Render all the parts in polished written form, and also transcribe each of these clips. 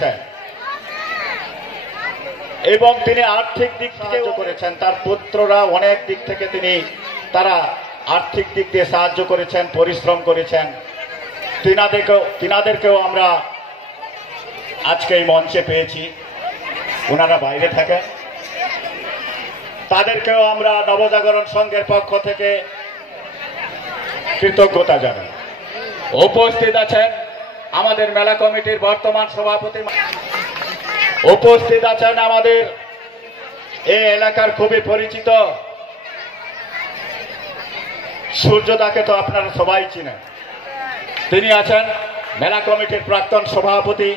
করেছেন এবং তিনি আর্থিক দিক থেকে করেছেন। তার পুত্ররা অনেক দিক থেকে তারা আর্থিক দিক দিয়ে সাহায্য করেছেন, পরিশ্রম করেছেন। তিনাদেরকেও আমরা আজকে এই মঞ্চে পেয়েছি। ওনারা বাইরে থাকেন, তাদেরকেও আমরা নবজাগরণ সংঘের পক্ষ থেকে কৃতজ্ঞতা জানাই। উপস্থিত আছেন আমাদের মেলা কমিটির বর্তমান সভাপতি, উপস্থিত আছেন আমাদের এই এলাকার খুবই পরিচিত সূর্যদাকে তো আপনারা সবাই চিনেন। তিনি আছেন মেলা কমিটির প্রাক্তন সভাপতি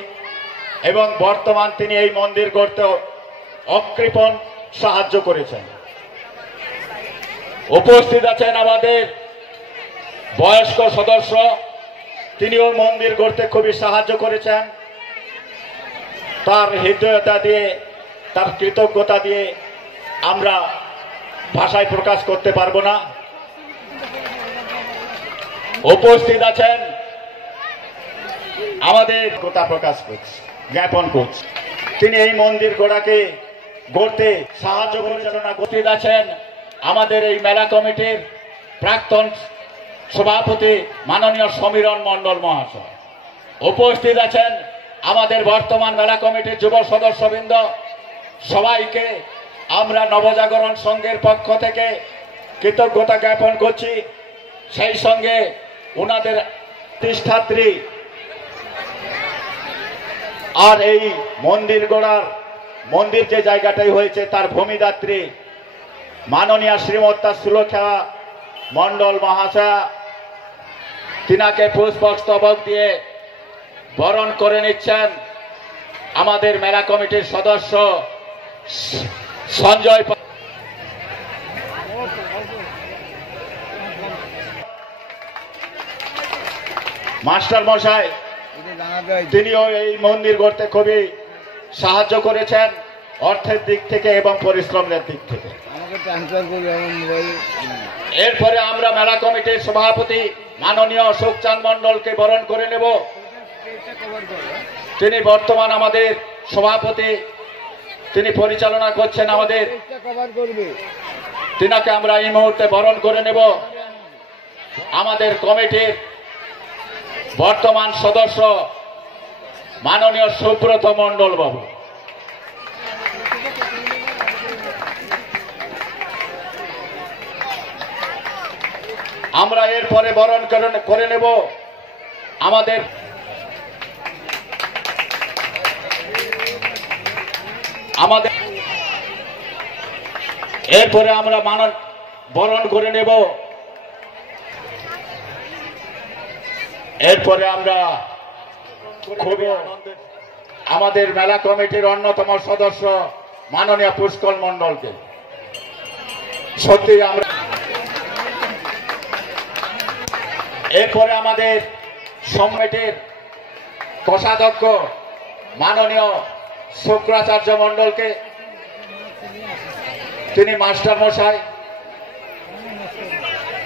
এবং বর্তমান তিনি এই মন্দির গড়তে অকৃপণ সাহায্য করেছেন। উপস্থিত আছেন আমাদের বয়স্ক সদস্য, তিনিও মন্দির গড়তে খুবই সাহায্য করেছেন। তার হৃদয়তা দিয়ে, তার কৃতজ্ঞতা দিয়ে আমরা ভাষায় প্রকাশ করতে পারবো না। উপস্থিত আছেন আমাদের কথা প্রকাশ করছি, জ্ঞাপন করছি, তিনি এই মন্দির গড়তে সাহায্য পরিচালনা করতে আছেন আমাদের এই মেলা কমিটির প্রাক্তন সভাপতি মাননীয় সমীরণ মণ্ডল মহাশয়। উপস্থিত আছেন আমাদের বর্তমান মেলা কমিটির যুব সদস্যবৃন্দ। সবাইকে আমরা নবজাগরণ সংঘের পক্ষ থেকে কৃতজ্ঞতা জ্ঞাপন করছি। সেই সঙ্গে ওনাদের প্রতিষ্ঠাত্রী আর এই মন্দির যে জায়গাটাই হয়েছে তার ভূমিদাত্রী মাননীয় শ্রীমতী সুলক্ষা মণ্ডল মহাশয়া, তিনাকে পুষ্পস্তবক দিয়ে বরণ করে নিচ্ছেন আমাদের মেলা কমিটির সদস্য সঞ্জয়। মাস্টার মশাই তিনিও এই মন্দির গড়তে খুবই সাহায্য করেছেন অর্থের দিক থেকে এবং পরিশ্রমের দিক থেকে। এরপরে আমরা মেলা কমিটির সভাপতি মাননীয় সুখচাঁদ মণ্ডলকে বরণ করে নেব। তিনি বর্তমান আমাদের সভাপতি, তিনি পরিচালনা করছেন আমাদের, তিনাকে আমরা এই মুহূর্তে বরণ করে নেব। আমাদের কমিটির বর্তমান সদস্য মাননীয় সুব্রত মণ্ডল বাবু। আমরা এরপরে বরণ করে নেব আমাদের এরপরে আমরা বরণ করে নেব। এরপরে আমরা খুবই আনন্দের আমাদের মেলা কমিটির অন্যতম সদস্য মাননীয় পুষ্কল মণ্ডলকে সত্যি আমরা। এরপরে আমাদের কমিটির কোষাধ্যক্ষ মাননীয় শুক্রাচার্য মণ্ডলকে, তিনি মাস্টার মশাই।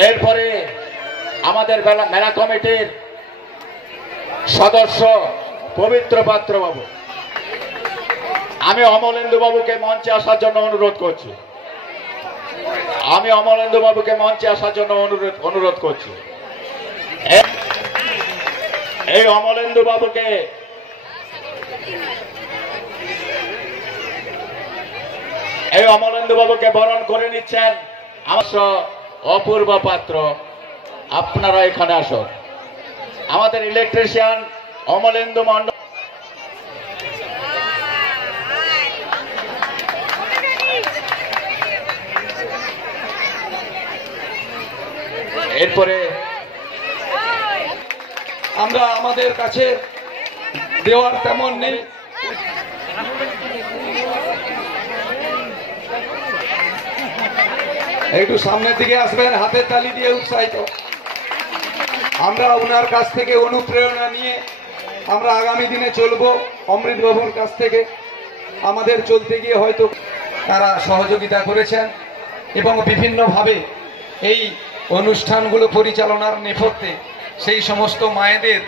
এরপরে আমাদের মেলা কমিটির সদস্য পবিত্র পাত্র বাবু। আমি অমলেন্দু বাবুকে মঞ্চে আসার জন্য অনুরোধ করছি। এই অমলেন্দু বাবুকে বরণ করে নিচ্ছেন আমার অপূর্ব পাত্র। আপনারা এখানে আসুন। আমাদের ইলেকট্রিশিয়ান অমলেন্দু মণ্ডল। এরপরে আমরা আমাদের কাছে দেওয়ার তেমন নেই। একটু সামনের দিকে আসবেন, হাতের তালি দিয়ে উৎসাহিত। আমরা ওনার কাছ থেকে অনুপ্রেরণা নিয়ে আমরা আগামী দিনে চলবো। অমৃত বাবুর কাছ থেকে আমাদের চলতে গিয়ে হয়তো তারা সহযোগিতা করেছেন এবং বিভিন্নভাবে এই অনুষ্ঠানগুলো পরিচালনার নেপথ্যে সেই সমস্ত মায়েদের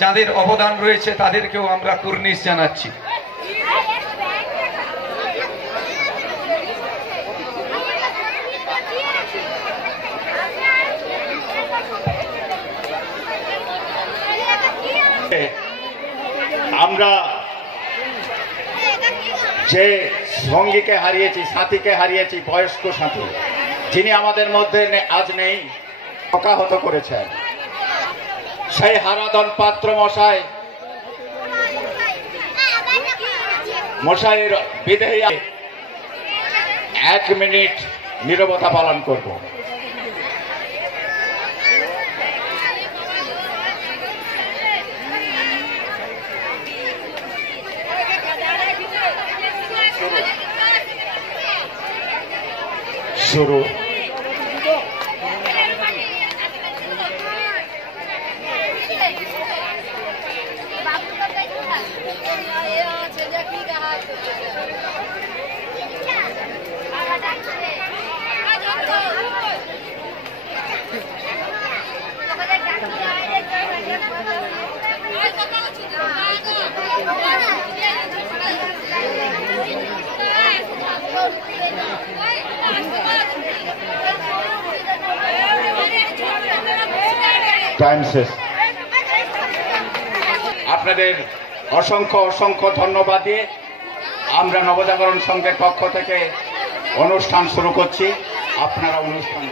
যাদের অবদান রয়েছে তাদেরকেও আমরা কুর্নিশ জানাচ্ছি। আমরা যে সঙ্গীকে হারিয়েছি, সাথীকে হারিয়েছি, বয়স্ক সাথী, যিনি আমাদের মধ্যে আজ নেই, শোকাহত করেছেন, সেই হারাধন পাত্র মশাইয়ের বিদেহী 1 মিনিট নীরবতা পালন করব। শুরু। টাইম শেষ। আপনাদের অসংখ্য অসংখ্য ধন্যবাদ দিয়ে আমরা নবজাগরণ সংঘের পক্ষ থেকে অনুষ্ঠান শুরু করছি। আপনারা অনুষ্ঠান